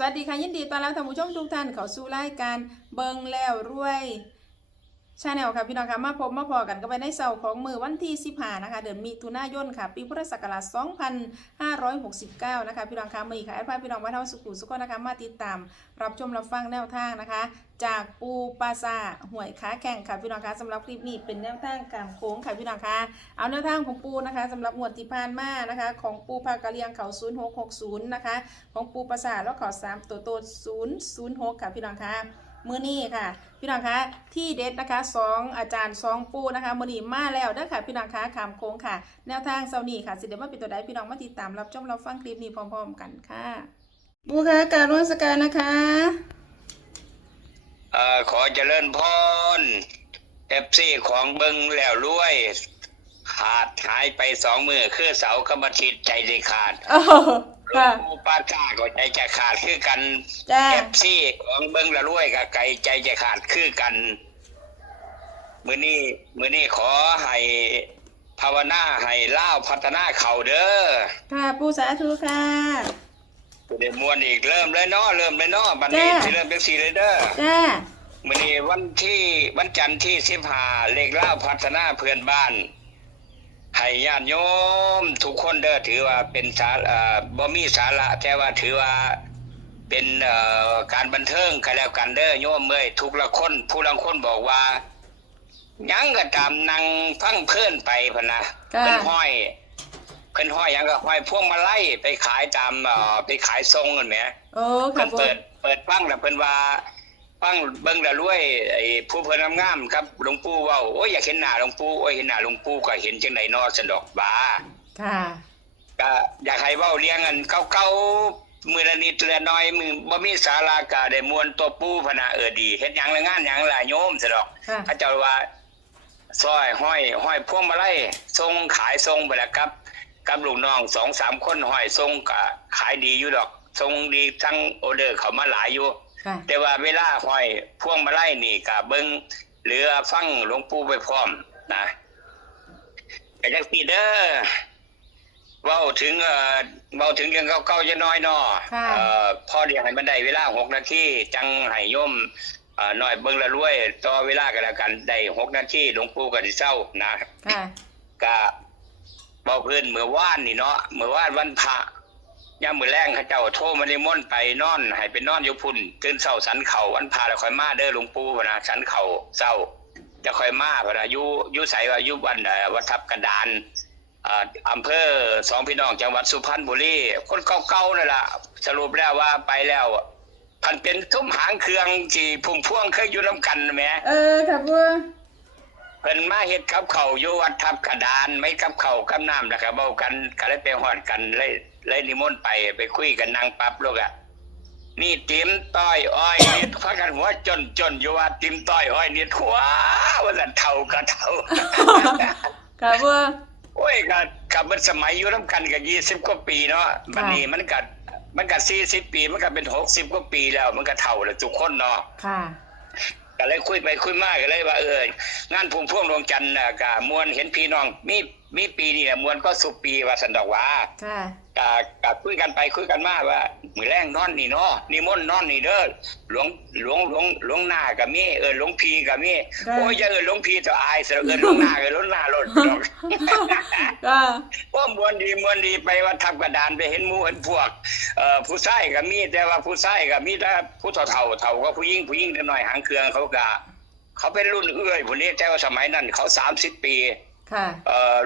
สวัสดีค่ะยินดีต้อนรับท่านผู้ชมทุกท่านเข้าสู่รายการเบิงแล้วรวยชาแนลค่ะพี่น้องค่ะมาพบมาพอกันกันไปในเสาร์ของมือวันที่15นะคะเดือนมิถุนายนค่ะปีพุทธศักราช2569นะคะพี่น้องค่ะมือค่ะแอดพาพี่น้องมาเท่าสุขุสุขนะคะมาติดตามรับชมรับฟังแนวทางนะคะจากปูปาซาห่วยขาแข่งค่ะพี่น้องค่ะสำหรับคลิปนี้เป็นแนวทางกลางโค้งค่ะพี่น้องค่ะเอาแนวทางของปูนะคะสำหรับงวดที่ผ่านมานะคะของปูพากะเลียงเขา0660นะคะของปูปาซาแล้วเขา3ตัว006ค่ะพี่น้องค่ะมือนี้ค่ะพี่น้องคะที่เด็ดนะคะ2อาจารย์2ปูนะคะมือนี้มาแล้วเด้อค่ะพี่น้องคะขามโค้งค่ะแนวทางเซานี่ค่ะสิเดี๋ยวมาเป็นตัวใดพี่น้องมาติดตามรับชมรับฟังคลิปนี้พร้อมๆกันค่ะปูค่ะการนมัสการนะคะขอเจริญพรFCของเบิงแล้วรวยขาดหายไป2 มือคือเสากำมะทิดใจได้ขาดค่ะลูกป้าจ้าก็ใจจะขาดคือกัน FC ของเบิงแล้วรวยกับไก่ใจจะขาดคือกันมื้อนี้ขอให้ภาวนาให้ล่าวพัฒนาเขาเด้อค่ะปูสาธุค่ะเดี๋ยวมวนอีกเริ่มเลยเนาะบัดนี้สิเริ่มเป็น4เลยเด้อจ้ามื้อนี้วันจันทร์ที่15เลขล่าวพัฒนาเพื่อนบ้านให้ญาติโยมทุกคนเด้อถือว่าเป็นบ่มีสาระแต่ว่าถือว่าเป็นการบันเทิงกันแล้วกันเด้อโยมเอ้ยทุกละคนผู้ละคนบอกว่ายังก็ตามนั่งฟังเพิ่นไปพุ่นน่ะเพิ่นห้อยยังก็ห้อยพวงมาลัยไปขายตามไปขายทรงนั่นแหมค่ะเปิดฟังแล้วเพิ่นว่าฟังเบิ่งแล้วรวยไอ้ผู้เพิ่นงามๆครับหลวงปู่เว้าโอ้ยอยากเห็นหน้าหลวงปู่โอ้ยเห็นหน้าหลวงปู่ก็เห็นจังได๋เนาะสะดอกบ้าค่ะก็อยากให้เว้าเลี้ยงอันเก่าๆมื้อละนิดละน้อยมื้อบ่มีศาลาก็ได้มวนตัวปู่พะนะดีเฮ็ดหยังละงานหยังล่ะโยมสะดอกเขาเจ้าว่าซอยห้อยพวงมาลัยส่งขายส่งไปแล้วกับลูกน้อง 2-3 คนห้อยส่งก็ขายดีอยู่ดอกส่งดีทั้งออเดอร์เข้ามาหลายอยู่แต่ว่าเวลาห้อยพวงมาลัยนี่ก็เบิ่งเหลือฟังหลวงปู่ไปพร้อมนะก็จังซี่เด้อเว้าถึงเรื่องเก่าๆจะน้อยเนาะพอเดี๋ยวให้มันได้เวลา6 นาทีจังให้โยมน้อยเบิ่งละรวยต่อเวลากันแล้วกันได้6 นาทีหลวงปู่ก็สิเซานะก็เว้าเพิ่นเมื่อวานนี่เนาะเมื่อวานวันพระยามมื้อแลงเขาเจ้าโทรมานิมนต์ไปนอนให้ไปนอนอยู่พุ่นตื่นเช้าสันเขาวันพระแล้วค่อยมาเด้อหลวงปู่พุ่นน่ะสันเขาเช้าจะค่อยมาพุ่นน่ะอยู่ไสว่าอยู่บ้านวัดทับกระดานอำเภอสองพี่น้องจังหวัดสุพรรณบุรีคนเก่าๆนั่นล่ะสรุปแล้วว่าไปแล้วพันเป็นทุ่มหางเครื่องที่พุ่มพวงเคยอยู่นำกันแหมค่ะพ่อเพิ่นมาเฮ็ดกับข้าวอยู่วัดทับกระดานไม่กับข้าวกับน้ำแล้วก็เว้ากันก็เลยไปฮอดกันเลยนิมนต์ไปคุยกันนั่งปั๊บลูกอ่ะนี่ติ๋มต้อยอ้อยนิดพากันหัวจนอยู่ว่าติ๋มต้อยอ้อยนิดหัวว่าซั่นเฒ่าก็เฒ่าค่ะพ่อโอ้ยก็มันสมัยอยู่นำกันก็20 กว่าปีเนาะบัดนี้มันก็40 ปีมันก็เป็น60 กว่าปีแล้วมันก็เฒ่าแล้วทุกคนเนาะค่ะก็เลยคุยไปคุยมาก็เลยว่างานพุ่มพวงดวงจันทร์น่ะก็มวนเห็นพี่น้องมีปีนี้มวนก็สุปีว่าซั่นดอกว่าค่ะก็คุยกันไปคุยกันมาว่ามื้อแรงนอนนี่เนาะนิมนต์นอนนี่เด้อหลวงหน้าก็มีหลวงพี่ก็มีโอ้ยอย่าหลวงพี่จะอายซะหลวงหน้าก็หลวงหน้ารถดอกก็มวนดีไปวัดทับกระดานไปเห็นหมู่เห็นพวกผู้ชายก็มีแต่ว่าผู้ชายก็มีแต่ผู้เฒ่าก็ผู้หญิงน้อยหางเครื่องเขาเป็นรุ่นเอื้อยผู้นี้แต่ว่าสมัยนั้นเขา30 ปีค่ะ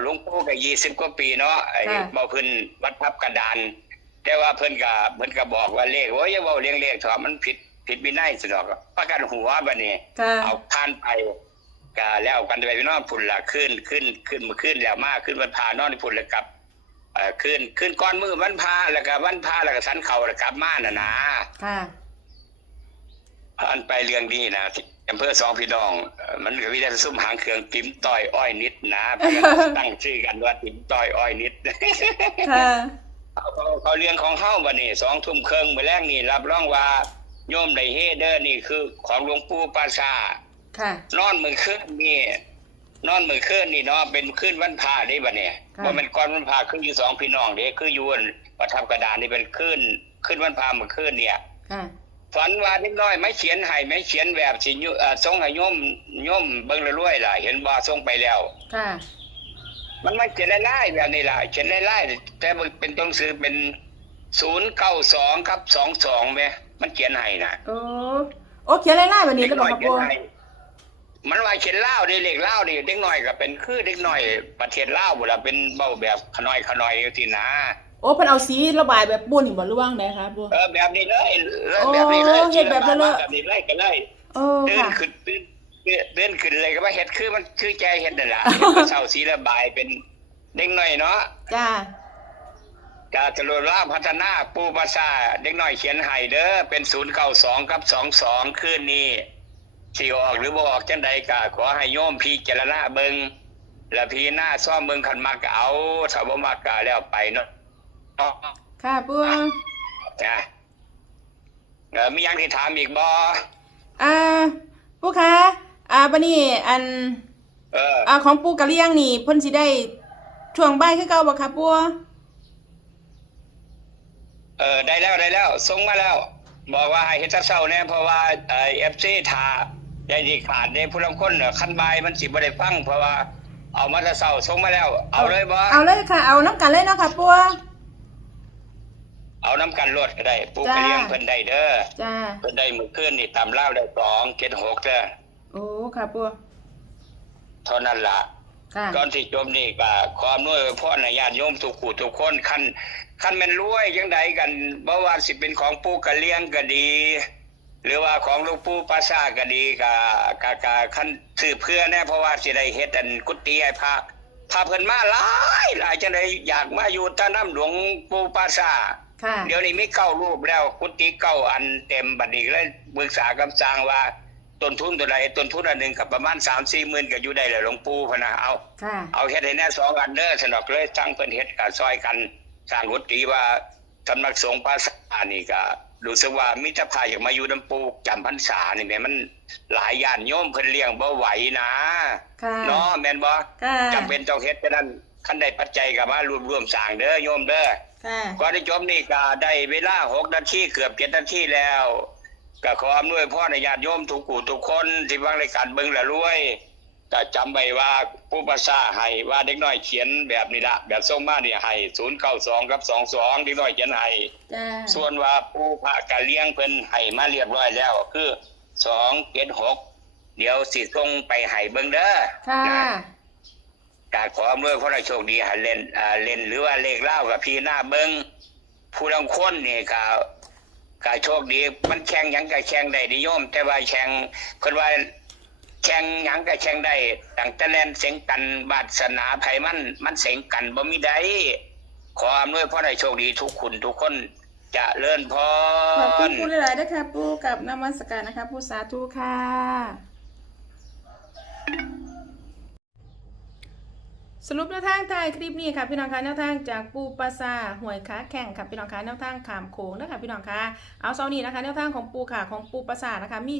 หลวงปู่ก็20 กว่าปีเนาะไอ้บ่เพิ่นวัดทับกระดานแต่ว่าเพิ่นก็บอกว่าเลขโอ้ยอย่าเว้าเรื่องเลขเถอะมันผิดวินัยซะดอกประกันหัวบัดนี้เอาผ่านไปก็แล้วกันไปนอนพุ่นล่ะขึ้นมื้อคืนแล้วมาขึ้นวันพานอนพุ่นแล้วกลับขึ้นก่อนมื้อวันพาแล้วก็วันพาแล้วก็สันเขาแล้วกลับมาน่ะนะค่ะอันไปเรื่องนี้นะอำเภอสองพี่น้องมันก็มีแต่ซุ่มหางเครื่องติ๋มต้อยอ้อยนิดนะตั้งชื่อกันว่าติ๋มต้อยอ้อยนิดค่ะเขาเรื่องของเฮาบัดนี้20:30นมื้อแลงนี่รับรองว่าโยมได้เฮเด้อนี่คือของหลวงปู่ปาซาค่ะนอนมื้อคืนนี่เนาะเป็นคืนวันพระเด้บัดนี้บ่แม่นก่อนวันพระคืออยู่สองพี่น้องเด้คืออยู่วัดทับกระดานนี่เป็นคืนวันพระมื้อคืนเนี่ย ค่ะฝันว่าเด็กน้อยไม่เขียนให้ไม่เขียนแบบสิส่งให้โยมเบิ่งรวยๆล่ะเห็นบ่ส่งไปแล้วค่ะมันเขียนลายๆแบบนี้ล่ะเขียนลายๆแต่มันเป็นตัวหนังสือเป็น092ครับ22แม่มันเขียนให้น่ะโอ้เขียนไล่ๆแบบนี้ก็บอกครับปู่มันว่าเขียนลาวนี่เลขลาวนี่เด็กน้อยก็เป็นคือเด็กน้อยประเทศลาวบ่ล่ะเป็นเว้าแบบขน้อยอยู่ที่นะโอ้เพิ่นเอาสีระบายแบบปูนนี่บ่หรือว่าไงครับปู่แบบนี้เลยแบบนี้เลยเฮ็ดแบบนั้นเลยแบบนี้เลยก็เลยเดินขึ้นเดินขึ้นเลยก็ว่าเฮ็ดคือมันคือใจเฮ็ดนั่นล่ะเศร้าสีระบายเป็นเด็กน้อยเนาะจ้าจะเจริญราพัฒนาปูภาษาเด็กน้อยเขียนให้เด้อเป็น092กับ22คืนนี้สิออกหรือบ่ออกจังใดก็ขอให้โยมพิจารณาเบิ่งแล้วพี่หน้าซ่อมเบิ่งคันมักก็เอาถ้าบ่มักก็แล้วไปเนาะค่ะปู่จ้ะมีหยังที่ถามอีกบ่ปู่คะบัดนี้ของปู่กะเลียงนี่เพิ่นสิได้ช่วงบ่ายคือเก่าบ่คะปู่ได้แล้วส่งมาแล้วบอกว่าให้เฮ็ดแต่เช้าแน่เพราะว่าFC ถ้าได้สิขาดได้ผู้ลางคนคันบ่ายมันสิบ่ได้ฟังเพราะว่าเอามาแต่เช้าส่งมาแล้วเอาเลยบ่เอาเลยค่ะเอาน้ำกันเลยเนาะค่ะปู่เอาน้ำกันรวดก็ได้ปู่กะเลี้ยงเพิ่นได้เด้อจ้าเพิ่นได้มื้อคืนนี่ตามลาวได้276เด้อโอ้ค่ะปู่เท่านั้นล่ะก่อนที่จบนี่ก็ขออำนวยพรให้ญาติโยมทุกผู้ทุกคนคันแม่นรวยจังไดกันบ่ว่าสิเป็นของปู่กะเลี้ยงก็ดีหรือว่าของหลวงปู่ปราสาทก็ดีก็คันซื้อเพื่อแน่เพราะว่าสิได้เฮ็ดอันกุฏิให้พระเพิ่นมาหลายจังได๋อยากมาอยู่ตะน้ำหลวงปู่ปราสาทเดี๋ยวนี้มี9รูปแล้วกุฏิ9อันเต็มบัดนี้เลยปรึกษากับสร้างว่าต้นทุนเท่าใดต้นทุนอันนึงก็ประมาณ 3-4 หมื่นก็อยู่ได้แล้วหลวงปู่พุ่นน่ะเอาเฮ็ดให้แน่2อันเด้อสนอกเลยสร้างเพิ่นเฮ็ดก็ซอยกันสร้างกุฏิว่าสำนักสงฆ์ปราสาทนี่ก็รู้สึกว่ามิตรภาพอยากมาอยู่นำปู่จำพรรษานี่แม่มันหลายญาติโยมเพิ่นเลี้ยงบ่ไหวนะเนาะแม่นบ่จำเป็นต้องเฮ็ดฉะนั้นคันได้ปัจจัยก็มารวมสร้างเด้อโยมเด้อก่อนที่จบนี่ก็ได้เวลา6นาทีเกือบ7นาทีแล้วก็ขออำนวยพรให้ญาติโยมทุกผู้ทุกคนที่ฟังรายการเบิ่งและรวยก็จำไว้ว่าผู้ประสาให้ว่าเด็กน้อยเขียนแบบนี้ละแบบส่งมานี่ให้092กับ22เด็กน้อยเขียนให้ส่วนว่าผู้พระกะเลี้ยงเพิ่นให้มาเรียบร้อยแล้วคือ276เดี๋ยวสิส่งไปให้เบิ่งเด้อค่ะก็ขออำนวยพรให้โชคดีให้เล่นหรือว่าเลขเล่ากับพี่หน้าเบิ่งผู้ลางคนนี่ก็โชคดีมันแข่งหยังก็แข่งได้นิยมแต่ว่าแข่งเพิ่นว่าแข่งหยังก็แข่งได้ตั้งแต่แล่นเสียงกันบาสนาไผมันเสียงกันบ่มีใดขออำนวยพรให้โชคดีทุกคนทุกคนเจริญพรขอบคุณปู่หลายๆนะคะปู่กับนมัสการนะคะปู่สาธุค่ะสรุปแนวทางท้ายคลิปนี้ค่ะพี่น้องคะแนวทางจากปู่ปราสาทหวยขาแข่งค่ะพี่น้องคะแนวทางขามโขงนะคะพี่น้องคะเอาเสาร์นี้นะคะแนวทางของปู่ค่ะของปู่ปราสาทนะคะมี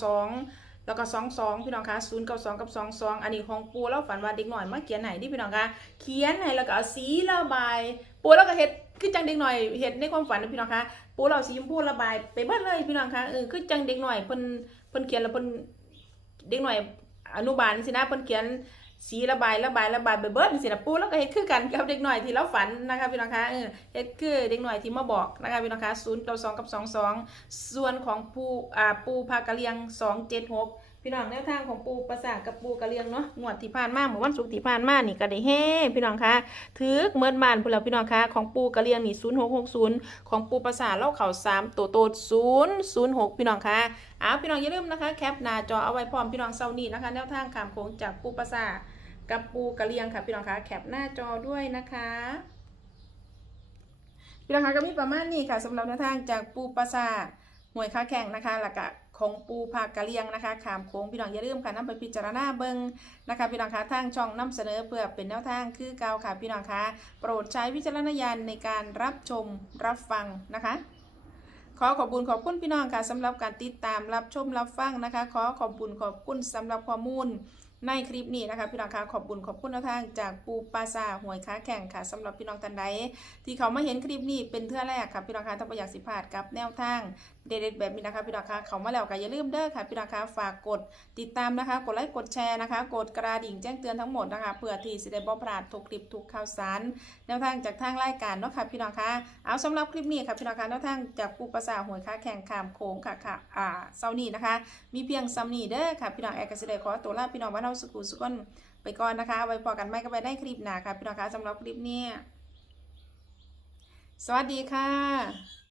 092แล้วก็22พี่น้องคะ092กับ22อันนี้ของปู่แล้วฝันว่าเด็กหน่อยมาเขียนให้ดิพี่น้องคะเขียนให้แล้วก็เอาสีระบายปู่แล้วก็เฮ็ดคือจังเด็กหน่อยเฮ็ดในความฝันนะพี่น้องคะปู่เราสีชมพูระบายไปเบิดเลยพี่น้องคะคือจังเด็กหน่อยเพิ่นเขียนแล้วเพิ่นเด็กหน่อยอนุบาลสินะเพิ่นเขียนสีระบายไปเบิดสินะปู่แล้วก็เฮ็ดคือกันกับเด็กหน่อยที่เราฝันนะคะพี่น้องคะเฮ็ดคือเด็กหน่อยที่มาบอกนะคะพี่น้องคะ092กับ22ส่วนของปู่พากะเลียง276พี่น้องแนวทางของปู่ปราสาทกับปู่กะเลียงเนาะงวดที่ผ่านมาเมื่อวันศุกร์ที่ผ่านมานี่ก็ได้เฮ้พี่น้องคะถึกเมิดบ้านพุ่นแล้วพี่น้องคะของปู่กะเลียงนี่0660ของปู่ปราสาทเล่าเข้า3โต006พี่น้องคะพี่น้องอย่าลืมนะคะแคปหน้าจอเอาไว้พร้อมพี่น้องเซานี่นะคะแนวทางขามโขงจากปู่ปราสาทกับปู่กะเลียงค่ะพี่น้องคะแคปหน้าจอด้วยนะคะพี่น้องคะก็มีประมาณนี้ค่ะสำหรับแนวทางจากปู่ปราสาทหวยค้าแข่งนะคะแล้วก็ของปูพากะเลียงนะคะขามโค้งพี่น้องอย่าลืมค่ะนำไปพิจารณาเบิ่งนะคะพี่น้องคะทางช่องนำเสนอเพื่อเป็นแนวทางคือเก่าค่ะพี่น้องคะโปรดใช้วิจารณญาณในการรับชมรับฟังนะคะขอขอบคุณพี่น้องค่ะสำหรับการติดตามรับชมรับฟังนะคะขอขอบคุณสำหรับข้อมูล ในคลิปนี้นะคะพี่น้องคะขอบคุณแนวทางจากปูปาซาหวยค้าแข่งค่ะสำหรับพี่น้องท่านใดที่เขามาเห็นคลิปนี้เป็นเทื่อแรกค่ะพี่น้องคะต้องประหยัดสิพลาดกับแนวทางเด็ดๆแบบนี้นะคะพี่น้องคะเขามาแล้วก็อย่าลืมเด้อค่ะพี่น้องคะฝากกดติดตามนะคะกดไลค์กดแชร์นะคะกดกระดิ่งแจ้งเตือนทั้งหมดนะคะเพื่อที่จะได้บ่พลาดทุกคลิปทุกข่าวสารแนวทางจากทางรายการเนาะค่ะพี่น้องคะเอาสำหรับคลิปนี้ค่ะพี่น้องคะแนวทางจากปูปาซาหวยค้าแข่งข้ามโค้งค่ะเซานี้นะคะมีเพียงซ้ำนี้เด้อค่ะพี่น้องแอกสิได้ขอตัวลาพี่น้องบ้านเฮาสุขุสุขนไปก่อนนะคะไว้พอกันไม่ก็ไปได้คลิปหน้าค่ะพี่น้องคะสำหรับคลิปนี้สวัสดีค่ะ